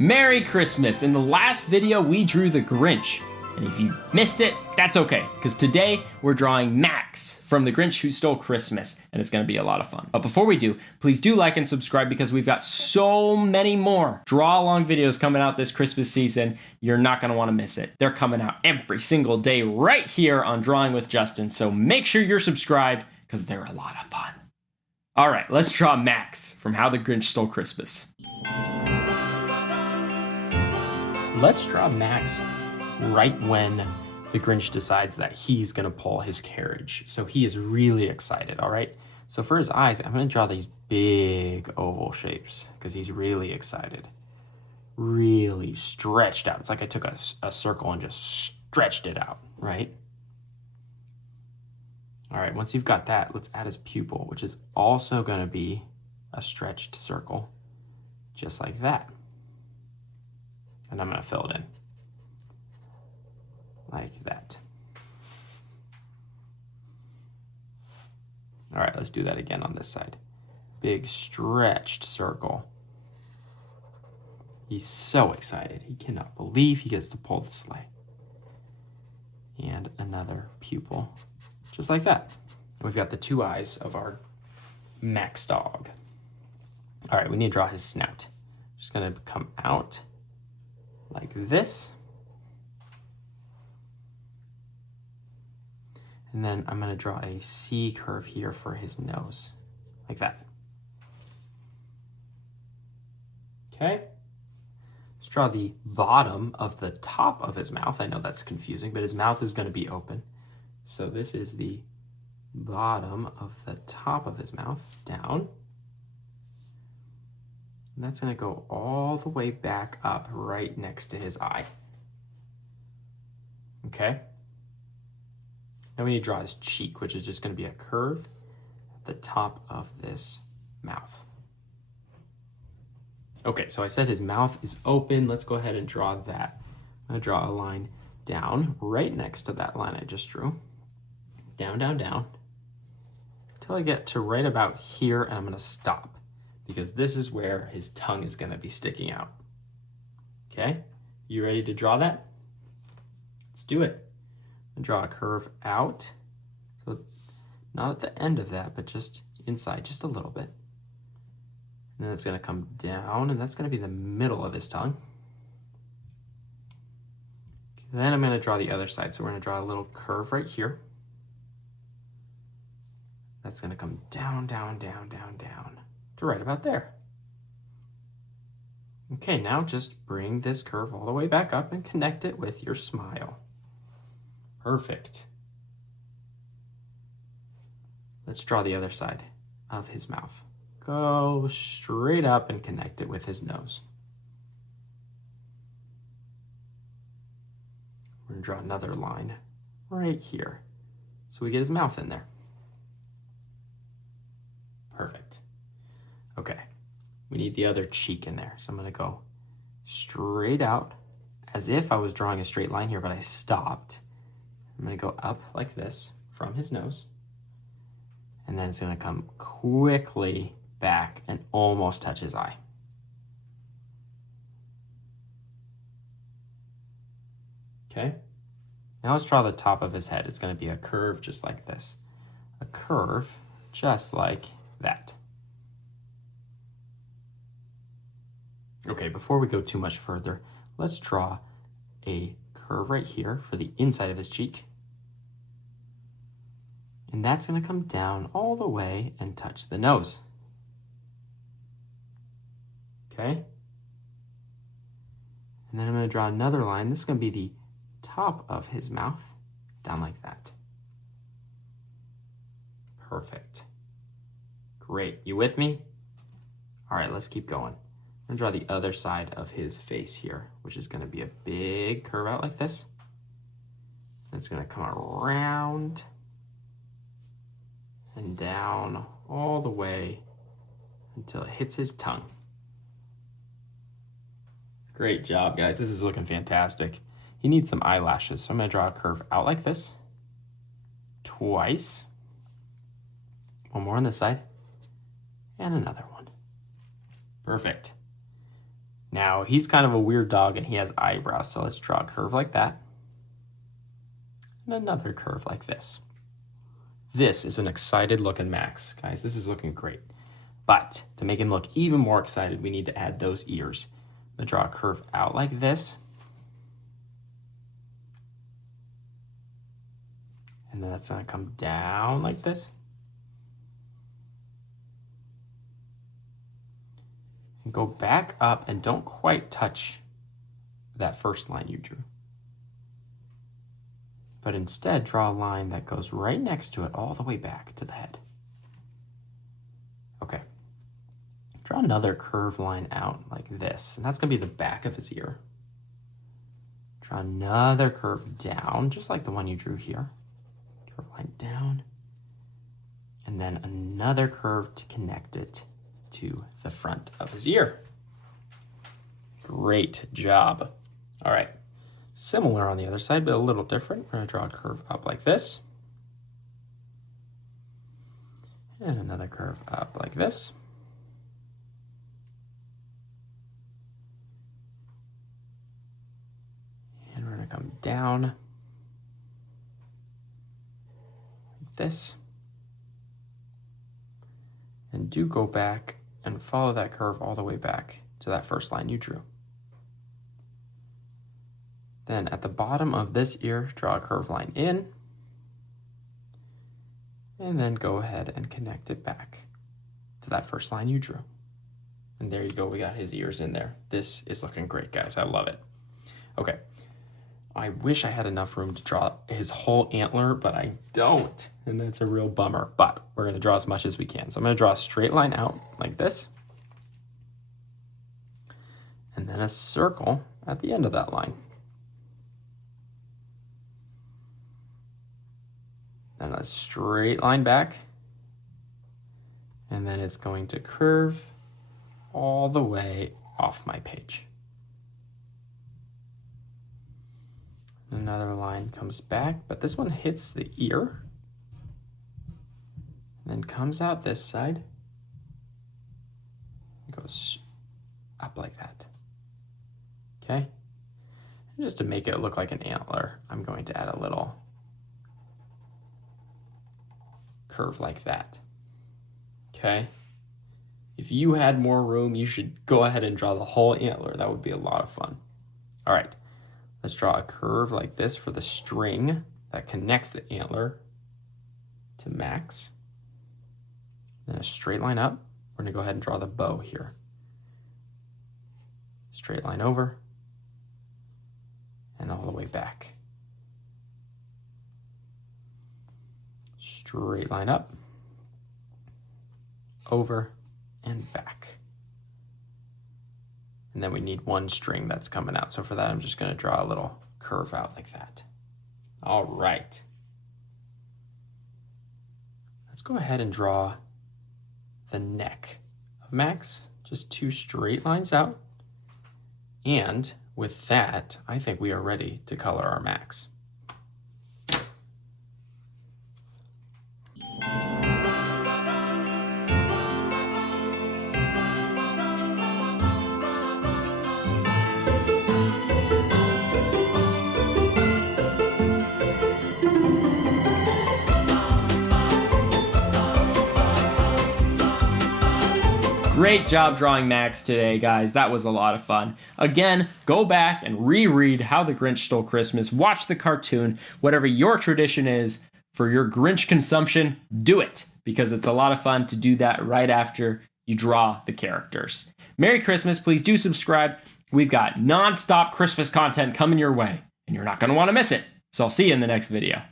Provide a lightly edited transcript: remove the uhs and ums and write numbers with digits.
Merry Christmas! In the last video, we drew the Grinch. And if you missed it, that's okay, because today we're drawing Max from The Grinch Who Stole Christmas, and it's gonna be a lot of fun. But before we do, please do like and subscribe because we've got so many more draw-along videos coming out this Christmas season. You're not gonna wanna miss it. They're coming out every single day right here on Drawing with Justin, so make sure you're subscribed because they're a lot of fun. All right, let's draw Max from How the Grinch Stole Christmas. Let's draw Max right when the Grinch decides that he's gonna pull his carriage. So he is really excited, all right? So for his eyes, I'm gonna draw these big oval shapes because he's really excited. Really stretched out. It's like I took a circle and just stretched it out, right? All right, once you've got that, let's add his pupil, which is also gonna be a stretched circle, just like that. And I'm gonna fill it in like that. All right, let's do that again on this side. Big stretched circle. He's so excited. He cannot believe he gets to pull the sleigh. And another pupil, just like that. And we've got the two eyes of our Max dog. All right, we need to draw his snout. Just gonna come out like this. And then I'm gonna draw a C curve here for his nose, like that. Okay. Let's draw the bottom of the top of his mouth. I know that's confusing, but his mouth is gonna be open. So this is the bottom of the top of his mouth, down. And that's gonna go all the way back up right next to his eye. Okay. Now we need to draw his cheek, which is just gonna be a curve at the top of this mouth. Okay, so I said his mouth is open. Let's go ahead and draw that. I'm gonna draw a line down right next to that line I just drew. Down, down, down, until I get to right about here, and I'm gonna stop, because this is where his tongue is gonna be sticking out. Okay, you ready to draw that? Let's do it. I'm gonna draw a curve out, so not at the end of that, but just inside, just a little bit. And then it's gonna come down, and that's gonna be the middle of his tongue. Then I'm gonna draw the other side, so we're gonna draw a little curve right here. That's gonna come down, down, down, down, down to right about there. Okay, now just bring this curve all the way back up and connect it with your smile. Perfect. Let's draw the other side of his mouth. Go straight up and connect it with his nose. We're gonna draw another line right here, so we get his mouth in there. Perfect. Okay, we need the other cheek in there. So I'm gonna go straight out as if I was drawing a straight line here, but I stopped. I'm gonna go up like this from his nose, and then it's gonna come quickly back and almost touch his eye. Okay, now let's draw the top of his head. It's gonna be a curve just like this. A curve just like that. Okay, before we go too much further, let's draw a curve right here for the inside of his cheek. And that's gonna come down all the way and touch the nose. Okay? And then I'm gonna draw another line. This is gonna be the top of his mouth, down like that. Perfect. Great, you with me? All right, let's keep going. I'm gonna draw the other side of his face here, which is gonna be a big curve out like this. It's gonna come around and down all the way until it hits his tongue. Great job, guys. This is looking fantastic. He needs some eyelashes, so I'm gonna draw a curve out like this twice. One more on this side, and another one. Perfect. Now, he's kind of a weird dog and he has eyebrows, so let's draw a curve like that. And another curve like this. This is an excited looking Max. Guys, this is looking great. But to make him look even more excited, we need to add those ears. I'm gonna draw a curve out like this. And then that's gonna come down like this. And go back up and don't quite touch that first line you drew. But instead draw a line that goes right next to it all the way back to the head. Okay. Draw another curved line out like this, and that's gonna be the back of his ear. Draw another curve down, just like the one you drew here. Draw a line down, and then another curve to connect it to the front of his ear. Great job. All right. Similar on the other side, but a little different. We're going to draw a curve up like this. And another curve up like this. And we're going to come down like this. And do go back and follow that curve all the way back to that first line you drew. Then at the bottom of this ear, draw a curved line in, and then go ahead and connect it back to that first line you drew. And there you go, we got his ears in there. This is looking great, guys, I love it. Okay, I wish I had enough room to draw his whole antler, but I don't, and that's a real bummer, but we're gonna draw as much as we can. So I'm gonna draw a straight line out like this, and then a circle at the end of that line. Then a straight line back, and then it's going to curve all the way off my page. Another line comes back, but this one hits the ear, then comes out this side, it goes up like that. Okay? And just to make it look like an antler, I'm going to add a little curve like that. Okay? If you had more room, you should go ahead and draw the whole antler. That would be a lot of fun. All right, let's draw a curve like this for the string that connects the antler to Max. Then a straight line up. We're gonna go ahead and draw the bow here. Straight line over and all the way back. Straight line up, over, and back. And then we need one string that's coming out. So for that, I'm just gonna draw a little curve out like that. All right. Let's go ahead and draw the neck of Max. Just two straight lines out. And with that, I think we are ready to color our Max. Great job drawing Max today, guys. That was a lot of fun. Again, go back and reread How the Grinch Stole Christmas. Watch the cartoon. Whatever your tradition is for your Grinch consumption, do it, because it's a lot of fun to do that right after you draw the characters. Merry Christmas. Please do subscribe. We've got non-stop Christmas content coming your way, and you're not going to want to miss it. So I'll see you in the next video.